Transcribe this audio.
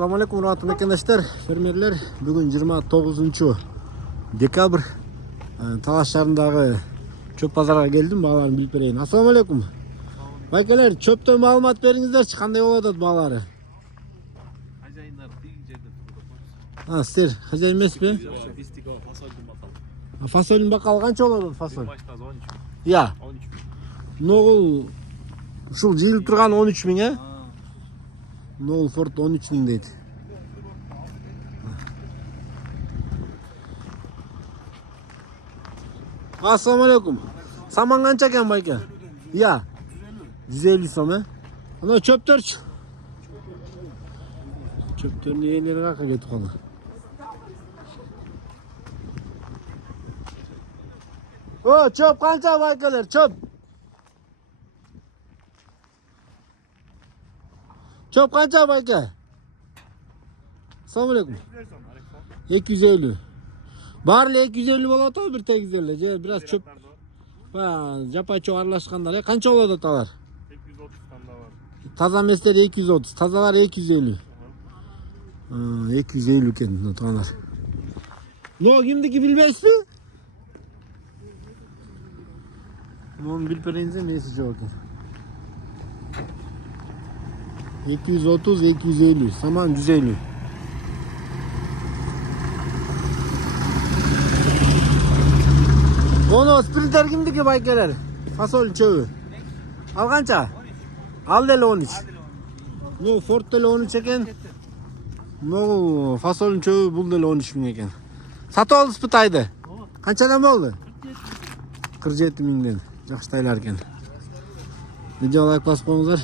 Assalamu alaikum урматтуу мекендештер, фермерлер. Бүгүн 29 декабрь. Талаш шаарындагы чөп базарга келдим, бааларын билип берейин. Assalamu alaikum. Байкелер, чөптөн маалымат бериңиздерчи, кандай болуп атат баалары? Хозяиндар тиги жерде турду. Сиздер хозяин эмеспи? Бистико фасолдун бакалы. Фасолдун бакалы канча болот атат фасоль? Баштазы 13 000. Я. 13 000. Ногул ушул жыйылып турган 13 000, Ногул форт 13 000 дейт. Assalamu alaikum. Саман канча экен байке? Я. 150 сом, Ана чөптөрчү. Чөптөрдүн ээлери какка кетип калды. Чөп канча байкелер, чөп? Çöp kança bayka? Assalamu alaikum. 250. Barlı 250 болот о, bir tek 250. Je biraz çöp. Japay çok aralashkanlar. Kança болот atalar? 230 tanda var. Taza mesleri 230. Tazalar 250. 250 ekan atalar. No kimdiki bilmeysi? Bunu bilip vereyinse neyse çok. 230, 250. Saman 150. Onu sprinter kimdiki baykeler? Fasol çöğü. Al kança? Al deli 13. No Ford deli 13 eken. No fasolun çöğü bul deli 13 bin eken. Satı oldu spıtaydı. Kançadan oldu? 47 binden. Жақсытайлар екен. Видео лайк басып қойыңыздар.